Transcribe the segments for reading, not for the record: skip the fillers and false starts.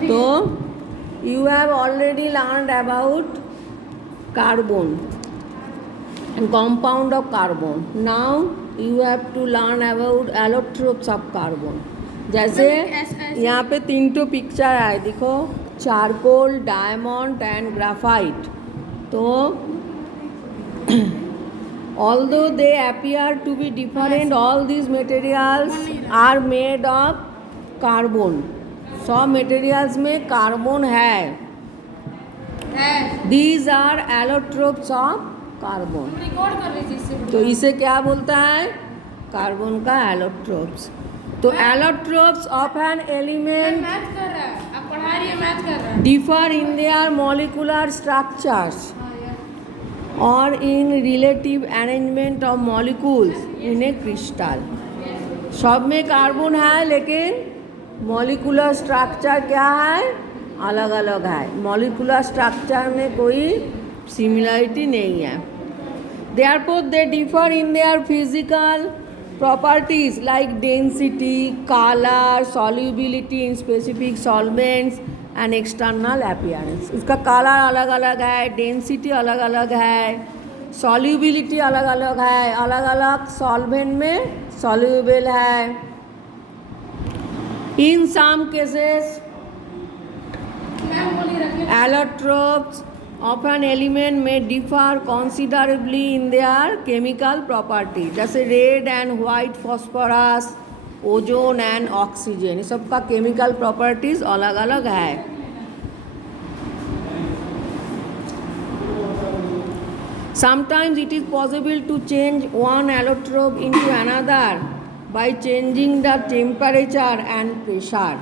तो you have already learned about carbon and compound of carbon. Now you have to learn about allotropes of carbon. जैसे यहाँ पे 3 picture आए, देखो, charcoal, diamond and graphite. तो although they appear to be different, all these materials are made of carbon. सब materials में carbon है. These are allotropes of carbon. तो इसे क्या बोलता है? कार्बन का allotropes. तो allotropes of an element differ in their molecular structures or in relative arrangement of molecules in a crystal. सब में कार्बन है, लेकिन मॉलिकुलर स्ट्रक्चर क्या है? अलग अलग है. मॉलिकुलर स्ट्रक्चर में कोई सिमिलरिटी नहीं है. Therefore they differ in their physical properties like density, color, solubility in specific solvents and external appearance. इसका कलर अलग अलग है, डेंसिटी अलग अलग है, सॉल्युबिलिटी अलग अलग है, अलग अलग सॉल्वेंट में सॉल्युबल है. In some cases, allotropes of an element may differ considerably in their chemical properties. जैसे red and white phosphorus, ozone and oxygen, ये सबका केमिकल प्रॉपर्टीज अलग अलग है. Sometimes it is possible to change one allotrope into another by changing the temperature and pressure,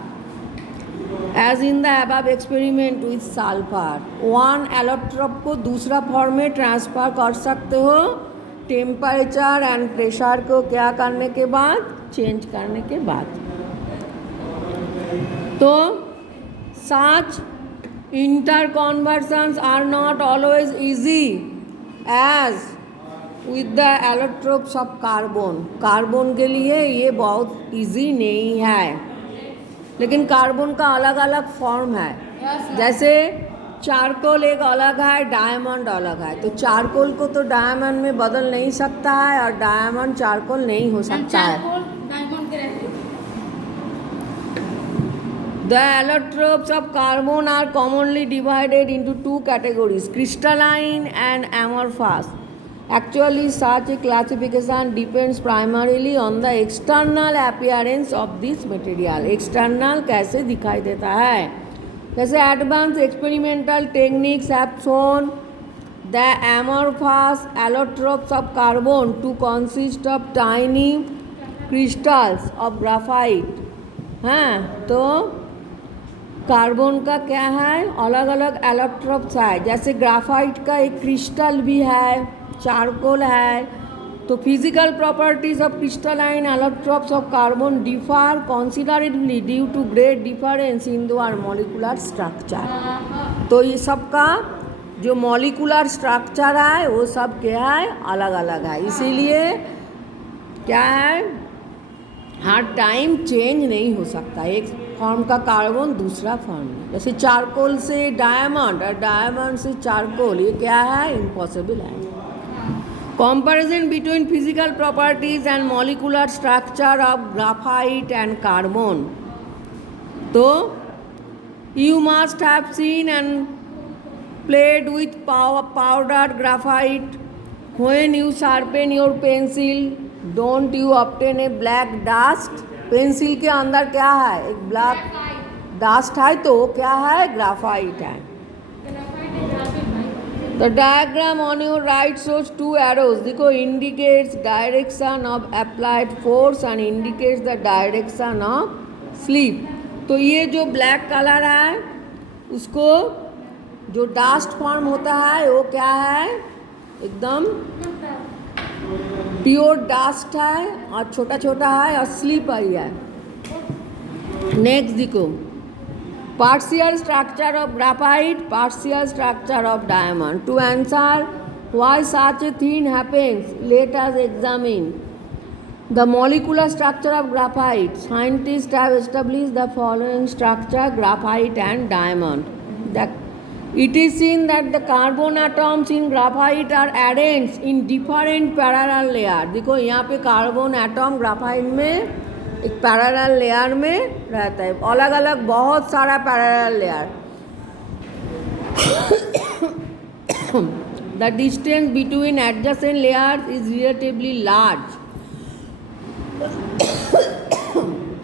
as in the above experiment with sulfur. one allotrope को दूसरा form में transfer कर सकते हो टेम्परेचर एंड प्रेशर को क्या करने के बाद? चेंज करने के बाद. तो such interconversions are not always easy as with the allotropes of carbon. Carbon के लिए ये बहुत इजी नहीं है, लेकिन कार्बन का अलग अलग फॉर्म है. जैसे चारकोल एक अलग है, डायमंड अलग है. तो चारकोल को तो डायमंड में बदल नहीं सकता है, और डायमंड चारकोल नहीं हो सकता है. The allotropes of carbon are commonly divided into 2 categories, crystalline and amorphous. Actually, such a classification depends primarily on the external appearance of this material. External कैसे दिखाई देता है? जैसे advanced experimental techniques have shown the amorphous allotropes of carbon to consist of tiny crystals of graphite. हाँ, तो carbon का क्या है? अलग अलग एलोट्रोप्स है. जैसे ग्राफाइट का एक क्रिस्टल भी है, चारकोल है. तो physical properties of crystalline allotropes of carbon differ considerably due to great difference in their molecular structure. तो ये सबका जो मॉलिकुलर स्ट्रक्चर है वो सब क्या है? अलग अलग है. इसीलिए क्या है? हर टाइम चेंज नहीं हो सकता एक फॉर्म का कार्बन दूसरा फॉर्म में. जैसे चारकोल से डायमंड और डायमंड से चारकोल, ये क्या है? इम्पॉसिबल है. Comparison between physical properties and molecular structure of graphite and carbon. So, you must have seen and played with powdered graphite. When you sharpen your pencil, don't you obtain a black dust? Pencil के अंदर क्या है? एक black dust है. तो क्या है? Graphite है. The diagram on your right shows 2 arrows. देखो, indicates direction of applied force and indicates the direction of slip. तो ये जो ब्लैक कलर है उसको जो डस्ट फॉर्म होता है वो क्या है? एकदम प्योर डस्ट है और छोटा छोटा है और स्लीपरी है. नेक्स्ट देखो, partial structure of graphite, partial structure of diamond. To answer why such a thing happens, let us examine The molecular structure of graphite. Scientists have established the following structure: graphite and diamond. It is seen that the carbon atoms in graphite are arranged in different parallel layer. देखो यहाँ पे carbon atom graphite में एक parallel layer में रहता है, अलग अलग बहुत सारा parallel layer. The distance between adjacent layers is relatively large.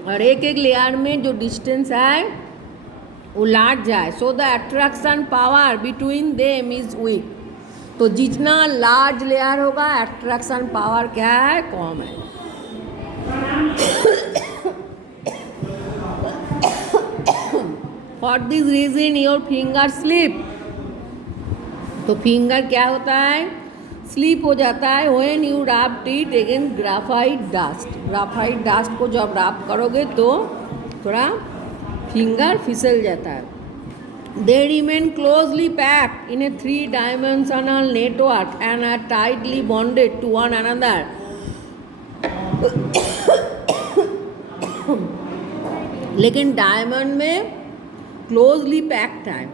और एक एक लेयर में जो डिस्टेंस है वो लार्ज है. So the attraction power between them is weak. तो जितना लार्ज लेयर होगा अट्रैक्शन पावर क्या है, कम है. For this reason your finger slip. तो फिंगर क्या होता है, स्लिप हो जाता है. When you rub it against graphite dust. Graphite dust को जब रैप करोगे तो थोड़ा फिंगर फिसल जाता है. They remain closely packed in a 3-dimensional network and are tightly bonded to one another. लेकिन डायमंड में क्लोजली पैक्ड है,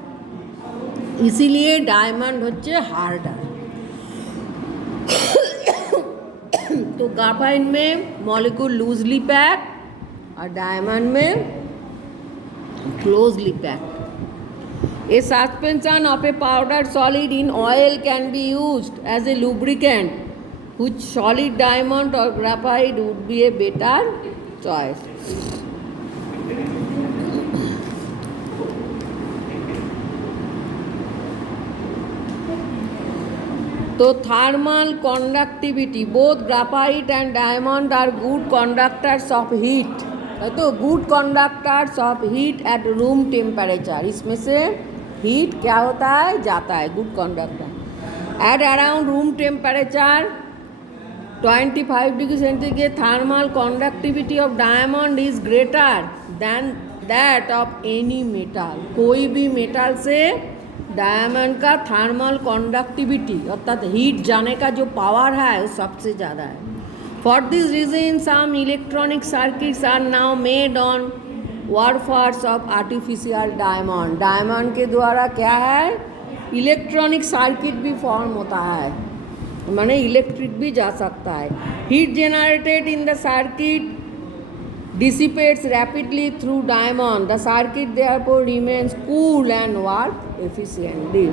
इसीलिए डायमंड হচ্ছে हार्डर. तो ग्राफाइट में मॉलिक्यूल लूजली पैक और डायमंड में closely pack. A suspension of a powdered solid in oil can be used as a lubricant. Which solid diamond or graphite would be a better choice? तो thermal conductivity, both graphite and diamond are good conductors of heat. तो good conductors of heat at room temperature. इसमें से heat क्या होता है, जाता है. Good conductor at around room temperature 25 degree centigrade. Thermal conductivity of diamond is greater than that of any metal. कोई भी मेटल से डायमंड का थर्मल कंडक्टिविटी अर्थात हीट जाने का जो पावर है वो सबसे ज़्यादा है. For this reason, some electronic circuits are now made on wafers of artificial diamond. Diamond के द्वारा क्या है, इलेक्ट्रॉनिक सर्किट भी फॉर्म होता है, माने इलेक्ट्रिक भी जा सकता है. Heat generated in the circuit dissipates rapidly through diamond. The circuit therefore remains cool and work efficiently.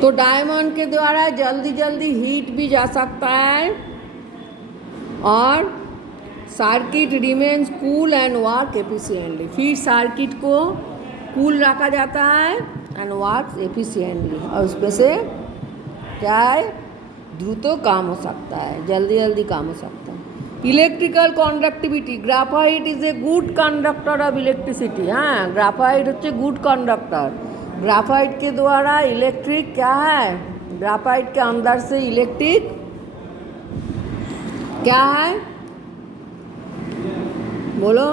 तो डायमंड के द्वारा जल्दी जल्दी हीट भी जा सकता है और circuit remains cool and work efficiently. फिर सर्किट को कूल रखा जाता है एंड वर्क एफिशिएंटली, और उसमें से क्या है, द्रुत काम हो सकता है, जल्दी जल्दी काम हो सकता है. Electrical conductivity, graphite is a good conductor of electricity. हाँ, ग्राफाइट होচ্ছে गुड कंडक्टर. ग्राफाइट के द्वारा इलेक्ट्रिक क्या है, ग्राफाइट के अंदर से इलेक्ट्रिक क्या है, बोलो,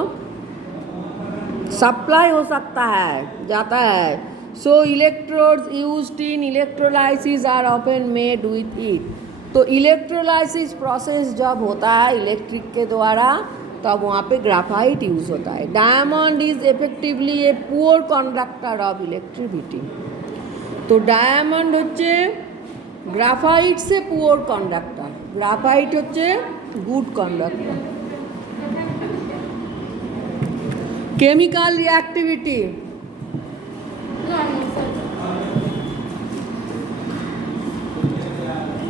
सप्लाई हो सकता है, जाता है. So electrodes used in electrolysis are often made with it. तो इलेक्ट्रोलाइसिस प्रोसेस जब होता है इलेक्ट्रिक के द्वारा तब वहाँ पे ग्राफाइट यूज़ होता है. Diamond is effectively a poor conductor of electricity. तो डायमंड হচ্ছে গ্রাফাইট से पुअर कंडक्टर, গ্রাফাইট হচ্ছে good conductor. Chemical reactivity,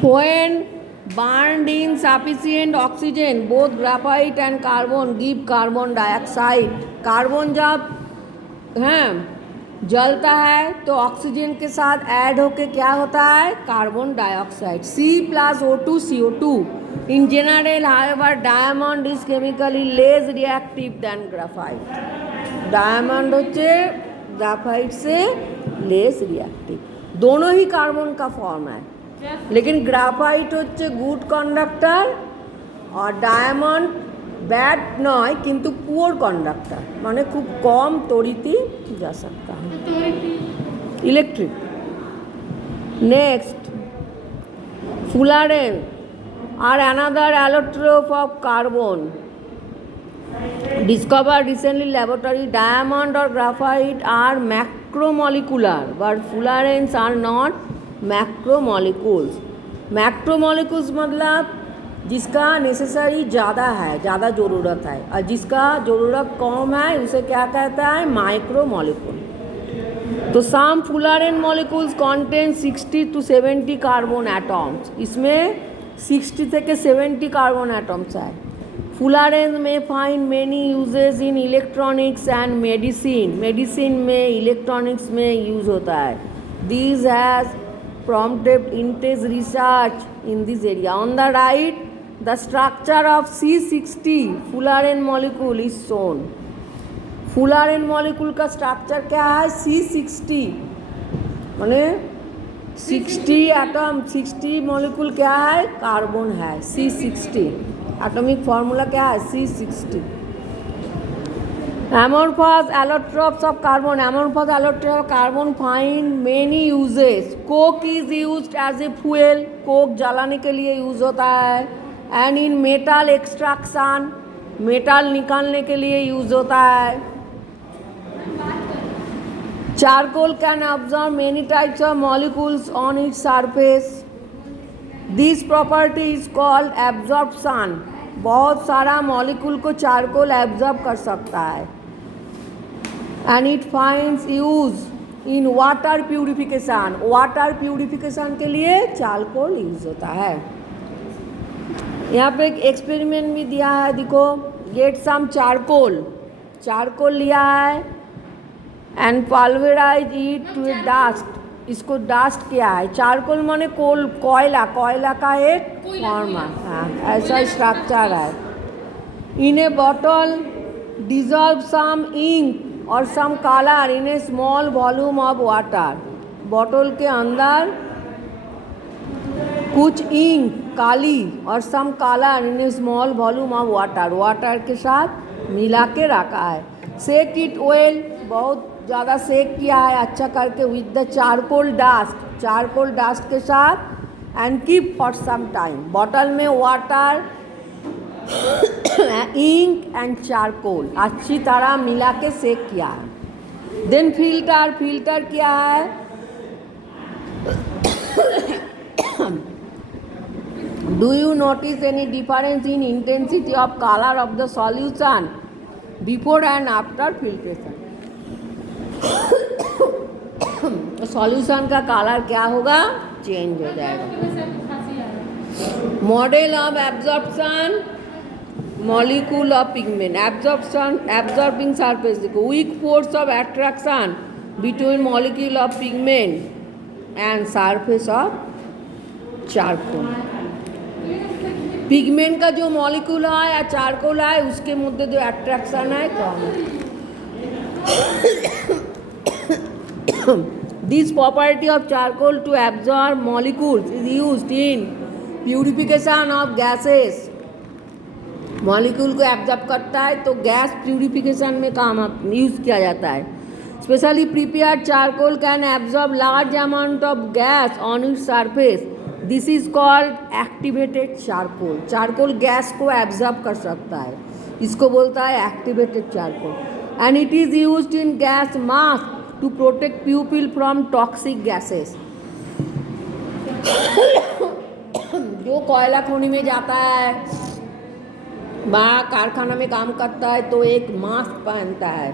when burned in sufficient oxygen, both graphite and carbon give carbon dioxide. Carbon जब जलता है तो ऑक्सीजन के साथ ऐड होके क्या होता है, carbon dioxide. C+O2CO2. In general, however, diamond is chemically less reactive than graphite. Diamond হচ্ছে ग्राफाइट से लेस रिएक्टिव. दोनों ही कार्बन का फॉर्म है, लेकिन ग्राफाइट হচ্ছে गुड कंडक्टर और डायमंड बैड নয় কিন্তু पुअर कंडक्टर, মানে খুব কম তড়িতি যা सकता है. electric. Next, fullerene are another allotrope of carbon. Discovered recently in laboratory, diamond or graphite are macromolecular, but fullerenes are not macromolecules. Macromolecules मतलब जिसका नेसेसरी ज़्यादा है, ज़्यादा ज़रूरत है, और जिसका ज़रूरत कम है उसे क्या कहता है? Micro molecule. तो some fullerene molecules contain 60 to 70 carbon atoms. इसमें 60 থেকে 70 कार्बन एटम्स है. फुलरेन में find many uses in electronics and medicine. Medicine में, इलेक्ट्रॉनिक्स में यूज होता है. This has prompted intense research in this area. On the right, the structure of C60 fullerene molecule is shown. fullerene molecule का structure क्या है? C60 माने 60 atom, 60 molecule क्या है? कार्बन है. C60 एटॉमिक फार्मूला क्या है? C60. Amorphous allotropes of carbon. Amorphous allotrope of carbon find many uses. Coke is used as a fuel. Coke जलाने के लिए यूज होता है. And in metal extraction, metal निकालने के लिए यूज होता है. Charcoal can absorb many types of molecules on its surface. This property is called absorption. बहुत सारा मॉलिक्यूल को चारकोल एब्जॉर्ब कर सकता है. And it finds use in water purification. Water purification के लिए चारकोल यूज होता है. यहाँ पे एक एक्सपेरिमेंट भी दिया है, देखो. Get some charcoal. चारकोल लिया है एंड पल्वेराइज इट टू डस्ट. इसको डस्ट किया है. चारकोल माने कोल, कोयला, कोयला का एक फॉर्म है. हाँ, ऐसा स्ट्रक्चर है. In a bottle dissolve some ink और some colour in a small volume of water. Bottle के अंदर कुछ इंक, काली, और some colour in a small volume of water, water के साथ मिला के रखा है. Shake it well. बहुत ज़्यादा सेक किया है अच्छा करके. With the charcoal dust, charcoal dust के साथ. And keep for some time. Bottle में वाटर, इंक एंड चारकोल अच्छी तरह मिला के सेक किया है. देन फिल्टर, फिल्टर किया है. Do you notice any difference in intensity of colour of the solution before and after filtration? Solution का कलर क्या होगा? चेंज हो जाएगा. Model of absorption, molecule of pigment. Absorption, absorbing surface. देखो, weak force of attraction between molecule of pigment and surface of charcoal. Pigment का जो molecule है या चारकोल है उसके मध्य जो अट्रैक्शन है कम है. This property of charcoal to absorb molecules is used in purification of gases. Molecule को एब्जॉर्ब करता है तो गैस प्यूरिफिकेशन में काम यूज़ किया जाता है. Specially prepared charcoal can absorb large amount of gas on its surface. This is called activated charcoal. Charcoal gas को एब्जॉर्ब कर सकता है, इसको बोलता है activated charcoal. And it is used in gas mask to protect people from toxic gases. जो कोयला खनि में जाता है, वहाँ कारखाना में काम करता है तो एक मास्क पहनता है.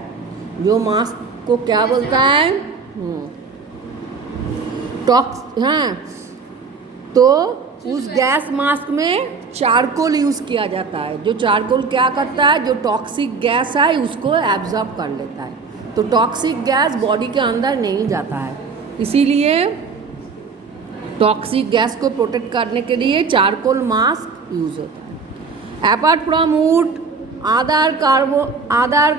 जो मास्क को क्या बोलता है? टॉक्स. हाँ, तो उस गैस मास्क में चारकोल यूज़ किया जाता है. जो चारकोल क्या करता है? जो टॉक्सिक गैस है उसको एब्जॉर्ब कर लेता है. तो टॉक्सिक गैस बॉडी के अंदर नहीं जाता है, इसीलिए टॉक्सिक गैस को प्रोटेक्ट करने के लिए चारकोल मास्क यूज होता है. Apart from would, other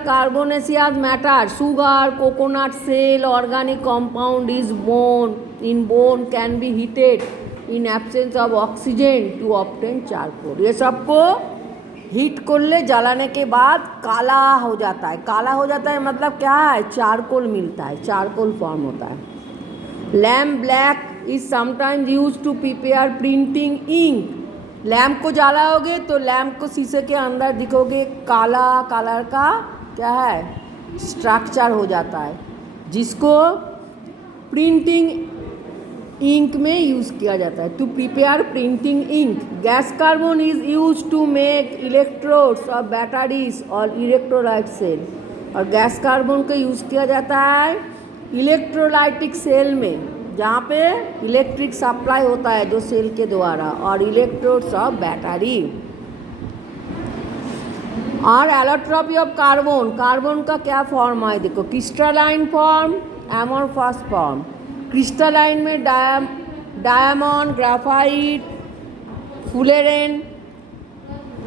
carbonaceous matter, sugar, coconut shell, organic compound is bone can be heated in absence of oxygen to obtain charcoal. ये सबको हीट कर ले, जलाने के बाद काला हो जाता है. काला हो जाता है मतलब क्या है? चारकोल मिलता है, चारकोल फॉर्म होता है. Lamp black is sometimes use to prepare printing ink. Lamp को जलाओगे तो लैम्प को शीशे के अंदर दिखोगे, काला कलर का क्या है स्ट्रक्चर हो जाता है, जिसको प्रिंटिंग इंक में यूज़ किया जाता है, to prepare printing ink. Gas carbon is use to make electrodes और बैटरीज और इलेक्ट्रोलाइट सेल। और गैस कार्बन को यूज़ किया जाता है इलेक्ट्रोलाइटिक सेल में, जहाँ पे इलेक्ट्रिक सप्लाई होता है जो सेल के द्वारा, और इलेक्ट्रोड्स ऑफ बैटरी। और एलोट्रॉपी ऑफ कार्बन, कार्बन का क्या फॉर्म है देखो, crystalline form, amorphous form. Crystalline में diamond, graphite, fullerene,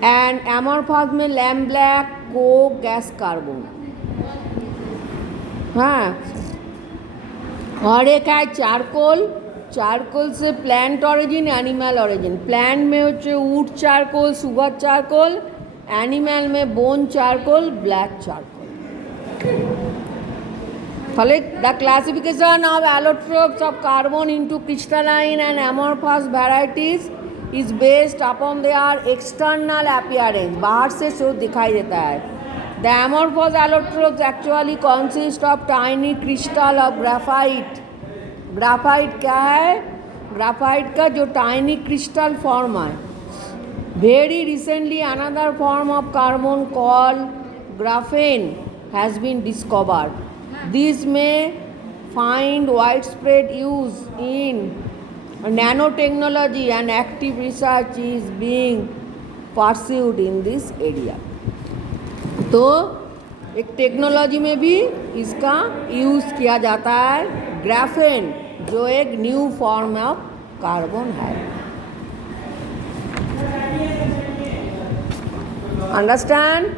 and amorphous में lamp black, coke, gas carbon. हाँ, और एक है चारकोल। चारकोल से plant origin, animal origin. Plant में होच्छे wood charcoal, sugar charcoal, animal में बोन चारकोल, ब्लैक चारकोल। তাহলে the classification of allotropes of carbon into crystalline and amorphous ভ্যারাइटीज is based upon their external appearance, बाहर से जो दिखाई देता है। The amorphous allotropes actually consist of tiny crystal of graphite. Graphite क्या है, graphite का जो टाइनी क्रिस्टल फॉर्म है। Very recently another form of carbon called graphene has been discovered. These may find widespread use in nanotechnology and active research is being pursued in this area. तो एक technology में भी इसका use किया जाता है, ग्राफेन जो एक न्यू फॉर्म ऑफ कार्बन है। अंडरस्टैंड?